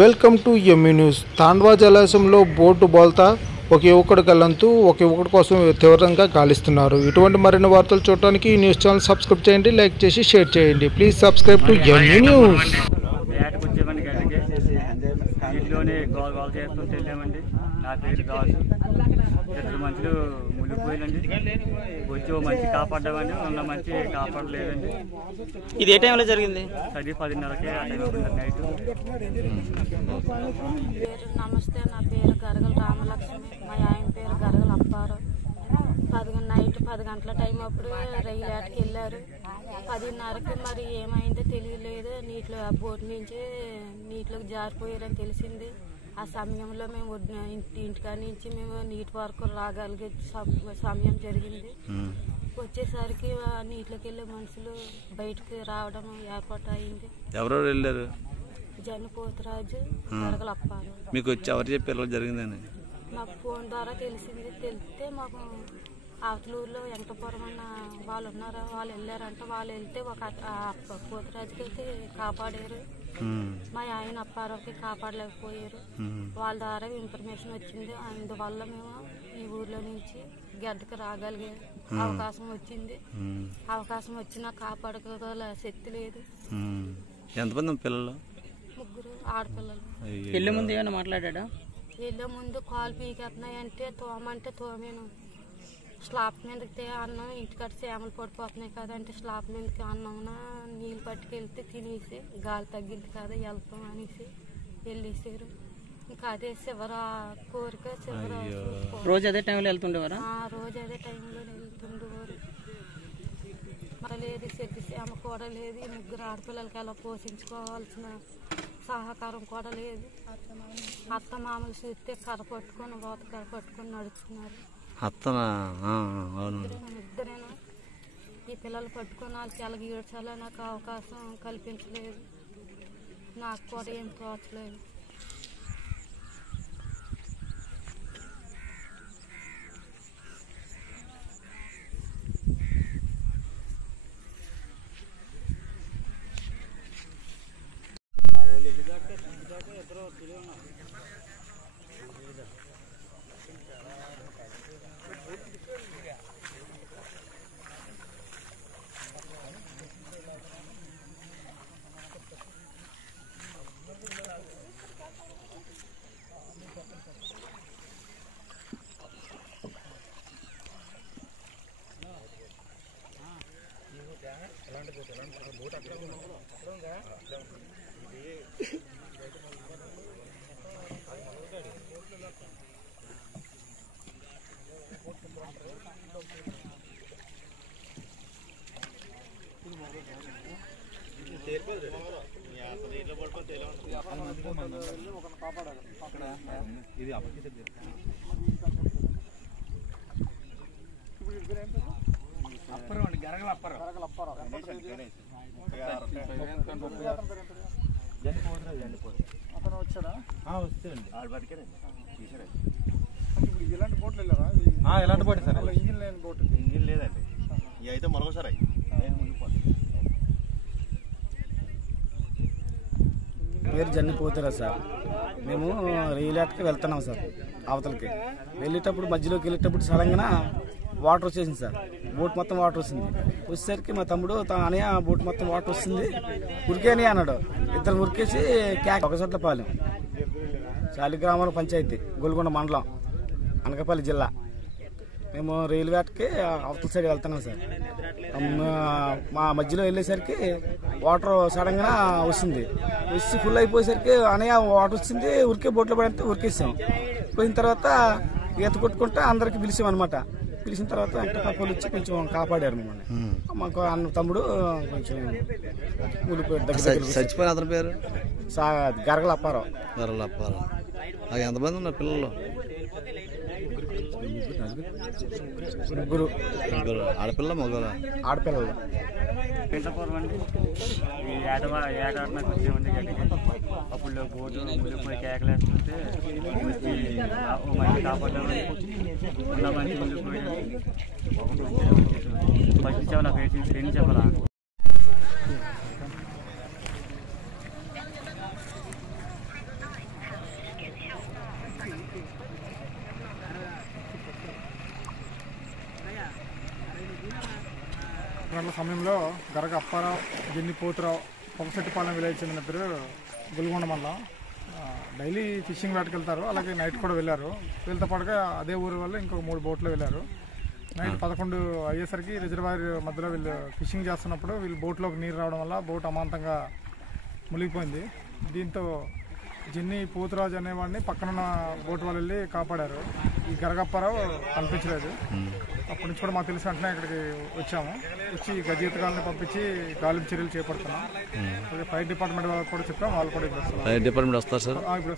Welcome to ME news. Tandwa జలాశయంలో boat బోల్తా ఒక యువకుడు గల్లంతూ ఒక యువకుడి కోసం తీవ్రంగా గాలిస్తున్నారు. ఇటువంటి మరిన్ని వార్తలు చూడడానికి ఈ న్యూస్ ఛానల్ సబ్స్క్రైబ్ చేయండి, లైక్ చేసి షేర్ చేయండి. Please subscribe to ME news. నా పేరు దాసు. ఇద్దరు మనుషులు మునిగిపోయారండి. వచ్చి మంచి కాపాడ్డామండి, ఉన్న మంచి కాపాడలేదండి. ఇది ఏ టైంలో జరిగింది? అది 10:30కి నైట్. నమస్తే, నా పేరు గరగల రామలక్ష్మి, మా ఆయన పేరు గరగల అప్పారు. నైట్ 10 గంటల టైం అప్పుడు రైలు ఏటకి వెళ్ళారు. 10:30కి మరి ఏమైందో తెలియలేదు. బోట్ నుంచి నీటిలోకి జారిపోయారని తెలిసింది. ఆ సమయంలో మేము ఇంటికాడ నుంచి మేము నీటి వరకు రాగలిగే సమయం జరిగింది. వచ్చేసరికి నీటిలోకి వెళ్ళే మనుషులు బయటకు రావడం ఏర్పాటు అయింది. ఎవరెవరు వెళ్ళారు? జనపోతరాజు, గరగల అప్పారు. మీకు వచ్చి ఎవరు చెప్పారు జరిగిందని? మాకు ఫోన్ ద్వారా తెలిస్తే మాకు అవతలూరులో వెంకటపురం అన్న వాళ్ళు ఉన్నారు, వాళ్ళు వెళ్ళారంట. వాళ్ళు వెళ్తే ఒక పోతరాజుకి అయితే కాపాడారు. మా ఆయన అప్పారావుకి కాపాడలేకపోయారు. వాళ్ళ ద్వారా ఇన్ఫర్మేషన్ వచ్చింది. అందువల్ల మేము ఈ ఊర్లో నుంచి గడ్డకు రాగలిగే అవకాశం వచ్చింది. అవకాశం వచ్చినా కాపాడుకోగల శక్తి లేదు. ఎంతమంది పిల్లలు? 3 ఆడపిల్లలు. వెళ్ళే ముందు ఏమైనా మాట్లాడా? వెళ్ళే ముందు కాలు పీకెత్తున్నాయంటే తోమంటే తోమేను. స్లాబ్ మీదకి అన్నం ఇంటికాడ సేమలు పడిపోతున్నాయి కదంటే స్లాబ్ మీదకి అన్నం నీళ్ళు పట్టుకెళ్తే తినేసి గాలి తగ్గింది కదా వెళ్తాం అనేసి వెళ్ళేసారు. ఇంకా అదే చివర కోరిక. చివర రోజు అదే టైంలో వెళ్తుండేవారా? రోజు అదే టైంలో వెళ్తుండేవారు. లేదు చెట్టు సేమ కూడా లేదు. 3 ఆడపిల్లలకి ఎలా పోషించుకోవాల్సిన సహకారం కూడా లేదు. అత్త మామూలు చూస్తే కర్ర పట్టుకొని కర్ర పట్టుకొని నడుస్తున్నారు. ఇద్దరేనా ఈ పిల్లలు పట్టుకొని వాళ్ళకి ఎలాగ ఈడ్చాలో నాకు అవకాశం కల్పించలేదు. నాకు కూడా ఏం తోచలేదు. అతను వచ్చాడా? వచ్చాడండి. ఇప్పుడు ఇలాంటి బోట్లు వెళ్ళారా? ఎలాంటి బోట్ సార్? ఇంజిన్ లేని బోట్. ఇంజిన్ లేదండి. ఇవి అయితే మరొకసారి పేరు జన్నిపోతారా సార్. మేము రైలేట్కి వెళ్తున్నాం సార్. అవతలకి వెళ్ళేటప్పుడు మధ్యలోకి వెళ్ళేటప్పుడు సడన్గా వాటర్ వచ్చేసింది సార్. బోట్ మొత్తం వాటర్ వస్తుంది. వచ్చేసరికి మా తమ్ముడు అనయ్య బోట్ మొత్తం వాటర్ వస్తుంది ఉరికేని అన్నాడు. ఇద్దరు ఉరికేసి ఒకచోట్లపాలెం శాలిగ్రామాల పంచాయతీ గోల్కొండ మండలం అనకాపల్లి జిల్లా. మేము రైల్వేట్కి అవతల సైడ్ వెళ్తున్నాం సార్. మా మధ్యలో వెళ్ళేసరికి వాటర్ సడన్గా వస్తుంది. వచ్చి ఫుల్ అయిపోయేసరికి అనయ్య వాటర్ వచ్చింది ఉరికే బోట్లో పడితే ఉరికేసాం. పోయిన తర్వాత ఈత కొట్టుకుంటే అందరికి పిలిచాం అనమాట. పిలిచిన తర్వాత వెంకటపాపలు వచ్చి కొంచెం కాపాడారు మమ్మల్ని. మాకు అన్న తమ్ముడు కొంచెం ఊలిపోయాడు. దగ్గర చచ్చిపోయిన అతని పేరు గరగల అప్పారావు. ఎంతమంది ఉన్నారు పిల్లలు? 3 ఆడపిల్ల మగవాళ్ళ? ఆడపిల్లలు. వెంకటపురం అండి. ఏటాటకు వచ్చేవండి గడ్డికి. అప్పుడు బోటు మునిగిపోయి కేకలేస్తుంటే వచ్చి మంచి కాపాడామని ఉన్న మంచి మునిగిపోయాడు. ఫస్ట్ చెప్పాలా పేషెంట్స్ 2 చెప్పాలా? సమయంలో గరగ అప్పారావు, జెన్ని పోతురావు, పొగసెట్టిపాలెం విలేజ్ చెందిన పేరు గుల్గొండ మండలం. డైలీ ఫిషింగ్ వేటకి వెళ్తారు. అలాగే నైట్ కూడా వెళ్ళారు. వీళ్ళతో పాటుగా అదే ఊరి వాళ్ళు ఇంకొక 3 బోట్లు వెళ్ళారు. నైట్ 11 అయ్యేసరికి రిజర్వాయర్ మధ్యలో వీళ్ళు ఫిషింగ్ చేస్తున్నప్పుడు వీళ్ళు బోట్లోకి నీరు రావడం వల్ల బోట్ అమాంతంగా మునిగిపోయింది. దీంతో జెన్ని పోతురాజు అనేవాడిని పక్కనున్న బోట్ వాళ్ళు వెళ్ళి కాపాడారు. ఈ గరగప్పారావు కనిపించలేదు. అప్పటి నుంచి కూడా మాకు తెలిసి వెంటనే ఇక్కడికి వచ్చాము. వచ్చి గజయితగాళ్ళని పంపించి గాలింపు చర్యలు చేపడుతున్నాం. ఫైర్ డిపార్ట్మెంట్ వాళ్ళకి కూడా చెప్పాం. వాళ్ళు కూడా ఇప్పుడు డిపార్ట్మెంట్ వస్తారు సార్. ఇప్పుడు